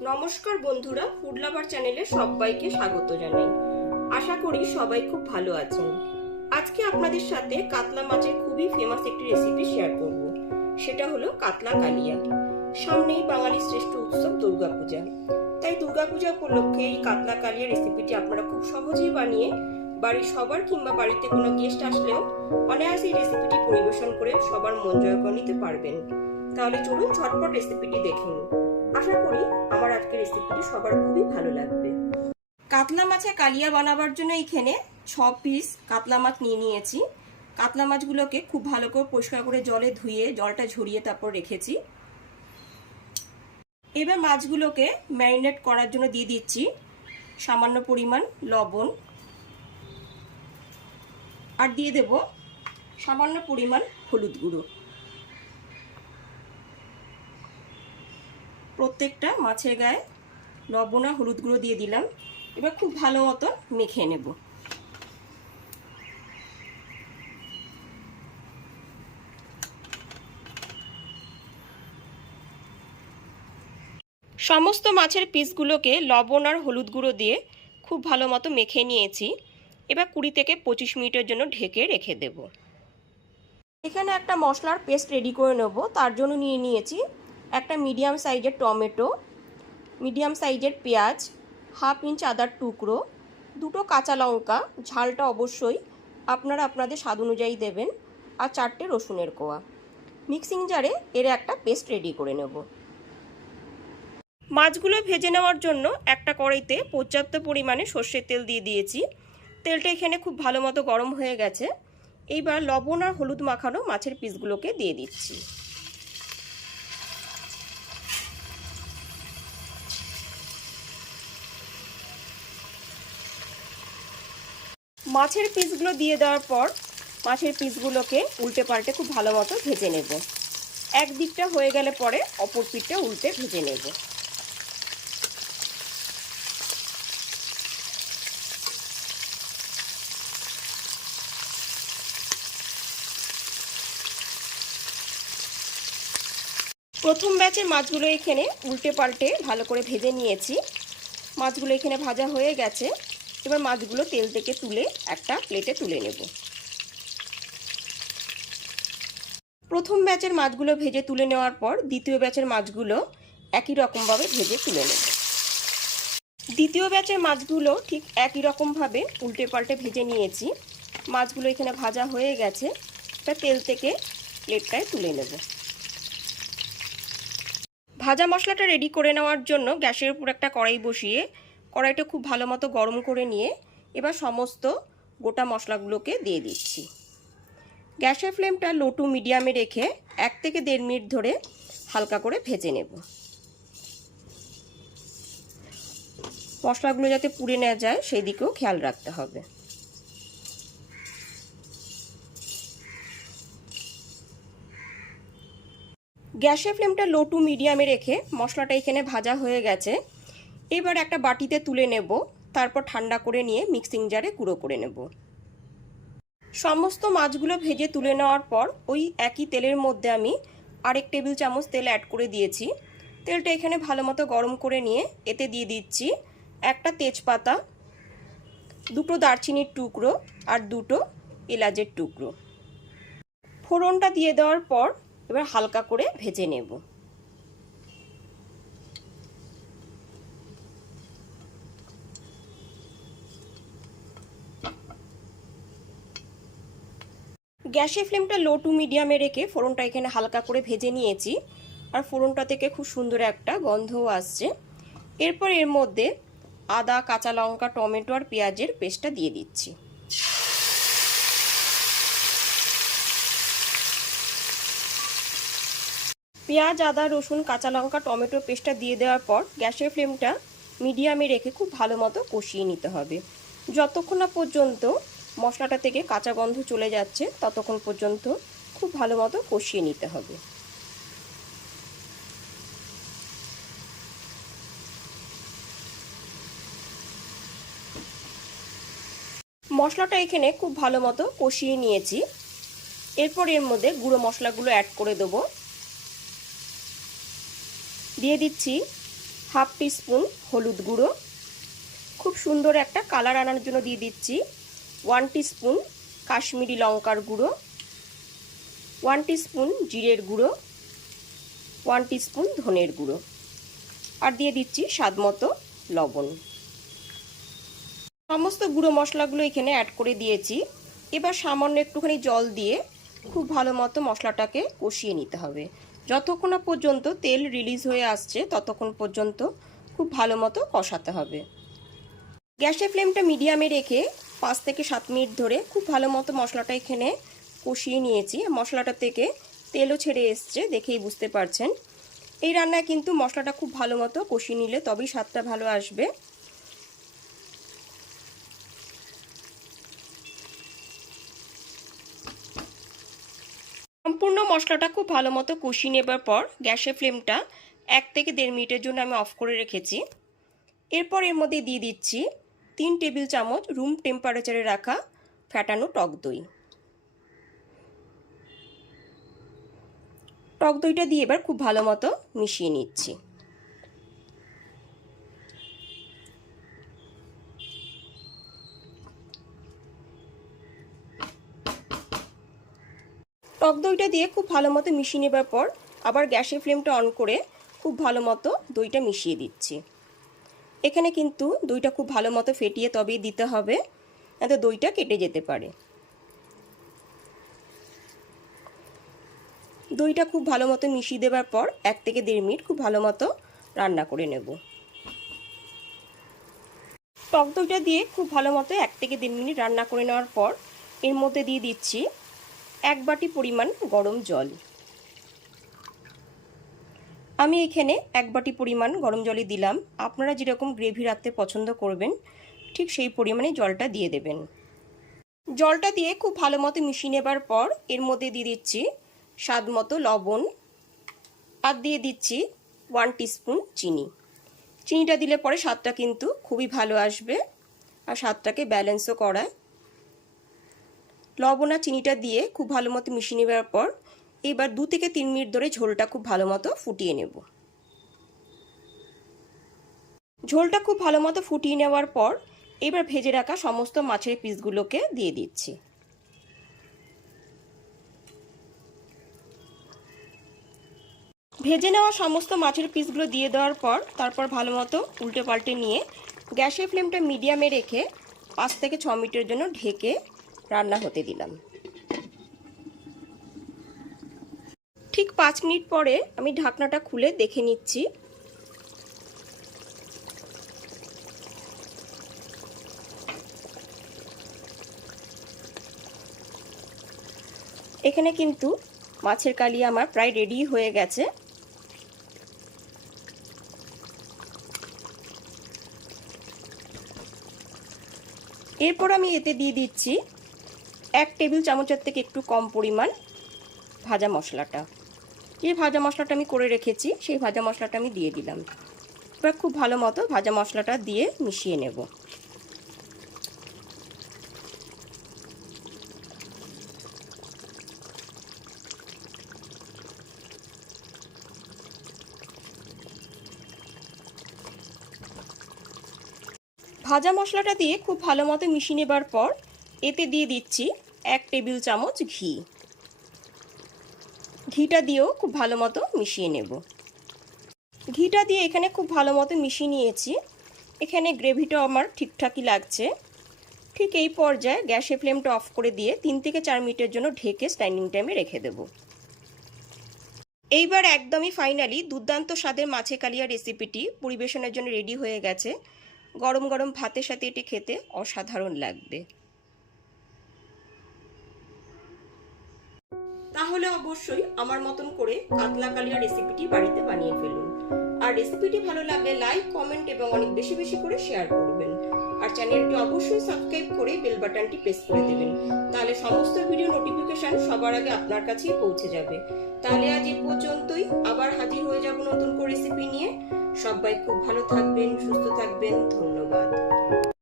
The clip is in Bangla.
নমস্কার বন্ধুরা ফুড লাভার চ্যানেলে সবাইকে স্বাগত জানাই। আশা করি সবাই খুব ভালো আছেন। আজকে আপনাদের সাথে কাতলা মাছের খুবই ফেমাস একটি রেসিপি শেয়ার করব। সেটা হলো কাতলা কালিয়া। সামনেই বাঙালির শ্রেষ্ঠ উৎসব দুর্গাপূজা। তাই দুর্গাপূজা উপলক্ষে এই কাতলা কালিয়া রেসিপিটি আপনারা খুব সহজেই বানিয়ে বাড়ির সবার কিংবা বাড়িতে কোনো গেস্ট আসলেও অনায়াসে এই রেসিপিটি পরিবেশন করে সবার মন জয় করে নিতে পারবেন। তাহলে চলুন ঝটপট রেসিপিটি দেখে নিন আশা করি আমার আজকের রেসিপিটি সবার খুবই ভালো লাগবে। কাতলা মাছের কালিয়া বানাবার জন্য এখানে ছ পিস কাতলা মাছ নিয়ে নিয়েছি। কাতলা মাছগুলোকে খুব ভালো করে পরিষ্কার করে জলে ধুয়ে, জলটা ঝরিয়ে তারপর রেখেছি। এবার মাছগুলোকে ম্যারিনেট করার জন্য দিয়ে দিচ্ছি সামান্য পরিমাণ লবণ। আর দিয়ে দেব সামান্য পরিমাণ হলুদ গুঁড়ো। প্রত্যেকটা মাছের গায়ে লবণ আর হলুদ গুঁড়ো দিয়ে দিলাম। এবার খুব ভালো মতো মেখে নেব। সমস্ত মাছের পিসগুলোকে লবণ আর হলুদ গুঁড়ো দিয়ে খুব ভালো মতো মেখে নিয়েছি। এবার কুড়ি থেকে পঁচিশ মিনিটের জন্য ঢেকে রেখে দেব। এখানে একটা মশলার পেস্ট রেডি করে নেব। তার জন্য নিয়ে নিয়েছি একটা মিডিয়াম সাইজের টমেটো মিডিয়াম সাইজের পেঁয়াজ হাফ ইঞ্চ আদার টুকরো, দুটো কাঁচা লঙ্কা, ঝালটা অবশ্যই আপনারা আপনাদের স্বাদ অনুযায়ী দেবেন, আর চারটে রসুনের কোয়া। মিক্সিং জারে এর একটা পেস্ট রেডি করে নেব। মাছগুলো ভেজে নেওয়ার জন্য একটা কড়াইতে পর্যাপ্ত পরিমাণে সর্ষের তেল দিয়ে দিয়েছি। তেলটা এখানে খুব ভালো মতো গরম হয়ে গেছে। এইবার লবণ আর হলুদ মাখানো মাছের পিসগুলোকে দিয়ে দিচ্ছি। মাছের পিসগুলো দিয়ে দেওয়ার পর মাছের পিসগুলোকে উল্টে পাল্টে খুব ভালো মতো ভেজে নেব। এক দিকটা হয়ে গেলে পরে অপর পিঠটা উল্টে ভেজে নেব। প্রথম ব্যাচের মাছগুলো এখানে উল্টে পাল্টে ভালো করে ভেজে নিয়েছি। মাছগুলো এখানে ভাজা হয়ে গেছে। এবার মাছগুলো তেল থেকে তুলে একটা প্লেটে তুলে নেব। প্রথম ব্যাচের মাছগুলো ভেজে তুলে নেওয়ার পর দ্বিতীয় ব্যাচের মাছগুলো একই রকমভাবে ভেজে তুলে নেব। দ্বিতীয় ব্যাচের মাছগুলো ঠিক একই রকমভাবে উল্টে পাল্টে ভেজে নিয়েছি। মাছগুলো এখানে ভাজা হয়ে গেছে। তা তেল থেকে প্লেটটায় তুলে নেব। ভাজা মশলাটা রেডি করে নেওয়ার জন্য গ্যাসের উপর একটা কড়াই বসিয়ে কড়াইটা খুব ভালো মতো গরম করে নিয়ে এবার সমস্ত গোটা মশলাগুলোকে দিয়ে দিচ্ছি। গ্যাসের ফ্লেমটা লো টু মিডিয়ামে রেখে এক থেকে দেড় মিনিট ধরে হালকা করে ভেজে নেব। মশলাগুলো যাতে পুড়ে নেওয়া যায় সেই দিকেও খেয়াল রাখতে হবে। গ্যাসের ফ্লেমটা লো টু মিডিয়ামে রেখে মশলাটা এখানে ভাজা হয়ে গেছে। এবার একটা বাটিতে তুলে নেব, তারপর ঠান্ডা করে নিয়ে মিক্সিং জারে গুঁড়ো করে নেব। সমস্ত মাছগুলো ভেজে তুলে নেওয়ার পর ওই একই তেলের মধ্যে আমি আরেক টেবিল চামচ তেল অ্যাড করে দিয়েছি। তেলটা এখানে ভালো মতো গরম করে নিয়ে এতে দিয়ে দিচ্ছি একটা তেজপাতা, দুটো দারচিনির টুকরো আর দুটো এলাচের টুকরো। ফোড়নটা দিয়ে দেওয়ার পর এবার হালকা করে ভেজে নেব। গ্যাসের ফ্লেমটা লো টু মিডিয়ামে রেখে ফোড়নটা এখানে হালকা করে ভেজে নিয়েছি। আর ফোড়নটা থেকে খুব সুন্দর একটা গন্ধও আসছে। এরপর এর মধ্যে আদা, কাঁচা লঙ্কা, টমেটো আর পেঁয়াজের পেস্টটা দিয়ে দিচ্ছি। পেঁয়াজ, আদা, রসুন, কাঁচা লঙ্কা, টমেটো পেস্টটা দিয়ে দেওয়ার পর গ্যাসের ফ্লেমটা মিডিয়ামে রেখে খুব ভালো মতো কষিয়ে নিতে হবে। যতক্ষণ না পর্যন্ত মশলাটা থেকে কাঁচা গন্ধ চলে যাচ্ছে, ততক্ষণ পর্যন্ত খুব ভালো মতো কষিয়ে নিতে হবে। মশলাটা এখানে খুব ভালো মতো কষিয়ে নিয়েছি। এরপর এর মধ্যে গুঁড়ো মশলাগুলো অ্যাড করে দেবো। দিয়ে দিচ্ছি হাফ স্পুন হলুদ গুঁড়ো। খুব সুন্দর একটা কালার আনার জন্য দিয়ে দিচ্ছি। ওয়ান স্পুন কাশ্মীরি লঙ্কার গুঁড়ো, ওয়ান স্পুন জিরের গুঁড়ো, ওয়ান স্পুন ধনের গুঁড়ো। আর দিয়ে দিচ্ছি স্বাদ মতো লবণ। সমস্ত গুঁড়ো মশলাগুলো এখানে অ্যাড করে দিয়েছি। এবার সামান্য একটুখানি জল দিয়ে খুব ভালো মতো মশলাটাকে কষিয়ে নিতে হবে। যতক্ষণ না পর্যন্ত তেল রিলিজ হয়ে আসছে, ততক্ষণ পর্যন্ত খুব ভালো মতো কষাতে হবে। গ্যাসের ফ্লেমটা মিডিয়ামে রেখে পাঁচ থেকে সাত মিনিট ধরে খুব ভালো মতো মশলাটা এখানে কষিয়ে নিয়েছি। মশলাটা থেকে তেলও ছেড়ে এসছে দেখেই বুঝতে পারছেন। এই রান্নায় কিন্তু মশলাটা খুব ভালো মতো কষিয়ে নিলে তবেই স্বাদটা ভালো আসবে। সম্পূর্ণ মশলাটা খুব ভালো মতো কষিয়ে নেবার পর গ্যাসের ফ্লেমটা এক থেকে দেড় মিনিটের জন্য আমি অফ করে রেখেছি। এরপর এর মধ্যে দিয়ে দিচ্ছি তিন টেবিল চামচ রুম টেম্পারেচারে রাখা ফ্যাটানো টক দই। টক দইটা দিয়ে এবার খুব ভালো মতো মিশিয়ে নিচ্ছি। টক দইটা দিয়ে খুব ভালো মতো মিশিয়ে নেবার পর আবার গ্যাসের ফ্লেমটা অন করে খুব ভালো মতো দইটা মিশিয়ে দিচ্ছি। এখানে কিন্তু দইটা খুব ভালো মতো ফেটিয়ে তবেই দিতে হবে যাতে দইটা কেটে যেতে পারে। দইটা খুব ভালো মতো মিশিয়ে দেওয়ার পর এক থেকে দেড় মিনিট খুব ভালো মতো রান্না করে নেব। টক দইটা দিয়ে খুব ভালো মতো এক থেকে দেড় মিনিট রান্না করে নেওয়ার পর এর মধ্যে দিয়ে দিচ্ছি এক বাটি পরিমাণ গরম জল। আমি এখানে এক বাটি পরিমাণ গরম জলই দিলাম। আপনারা যেরকম গ্রেভি রাখতে পছন্দ করবেন, ঠিক সেই পরিমাণে জলটা দিয়ে দেবেন। জলটা দিয়ে খুব ভালো মতো মিশিয়ে নেবার পর এর মধ্যে দিয়ে দিচ্ছি স্বাদ মতো লবণ আর দিয়ে দিচ্ছি ওয়ান টিস্পুন চিনি। চিনিটা দিলে পরে স্বাদটা কিন্তু খুবই ভালো আসবে আর স্বাদটাকে ব্যালেন্সও করায়। লবণ আর চিনিটা দিয়ে খুব ভালো মতো মিশিয়ে নেবার পর এবার দু থেকে তিন মিনিট ধরে ঝোলটা খুব ভালো মতো ফুটিয়ে নেব। ঝোলটা খুব ভালো মতো ফুটিয়ে নেওয়ার পর এবার ভেজে রাখা সমস্ত মাছের পিসগুলোকে দিয়ে দিচ্ছি। ভেজে নেওয়া সমস্ত মাছের পিসগুলো দিয়ে দেওয়ার পর তারপর ভালো মতো উল্টে পাল্টে নিয়ে গ্যাসের ফ্লেমটা মিডিয়ামে রেখে পাঁচ থেকে ছ মিনিটের জন্য ঢেকে রান্না হতে দিলাম। ঠিক পাঁচ মিনিট পরে আমি ঢাকনাটা খুলে দেখে নিচ্ছি। এখানে কিন্তু মাছের কালি আমার প্রায় রেডি হয়ে গেছে। এরপর আমি এতে দিয়ে দিচ্ছি এক টেবিল চামচের থেকে একটু কম পরিমাণ ভাজা মশলাটা। যে ভাজা মশলাটা আমি করে রেখেছি, সেই ভাজা মশলাটা আমি দিয়ে দিলাম। এবার খুব ভালো মতো ভাজা মশলাটা দিয়ে মিশিয়ে নেব। ভাজা মশলাটা দিয়ে খুব ভালো মতো মিশিয়ে নেবার পর এতে দিয়ে দিচ্ছি এক টেবিল চামচ ঘি। ঘিটা দিয়েও খুব ভালো মতো মিশিয়ে নেব। ঘিটা দিয়ে এখানে খুব ভালো মতো মিশিয়ে নিয়েছি। এখানে গ্রেভিটাও আমার ঠিকঠাকই লাগছে। ঠিক এই পর্যায়ে গ্যাসে ফ্লেমটা অফ করে দিয়ে তিন থেকে চার মিনিটের জন্য ঢেকে স্ট্যান্ডিং টাইমে রেখে দেব। এইবার একদমই ফাইনালি দুর্দান্ত স্বাদের মাছে কালিয়া রেসিপিটি পরিবেশনের জন্য রেডি হয়ে গেছে। গরম গরম ভাতের সাথে এটি খেতে অসাধারণ লাগবে। তাহলে অবশ্যই আমার মতন করে কাতলা কালিয়া রেসিপিটি বাড়িতে বানিয়ে ফেলুন। আর রেসিপিটি ভালো লাগলে লাইক কমেন্ট এবং অনেক বেশি বেশি করে শেয়ার করবেন। আর চ্যানেলটি অবশ্যই সাবস্ক্রাইব করে বেল বাটনটি প্রেস করে দেবেন। তাহলে সমস্ত ভিডিও নোটিফিকেশন সবার আগে আপনার কাছেই পৌঁছে যাবে। তাহলে আজ এই পর্যন্তই। আবার হাজির হয়ে যাব নতুন করে রেসিপি নিয়ে। সবাই খুব ভালো থাকবেন, সুস্থ থাকবেন। ধন্যবাদ।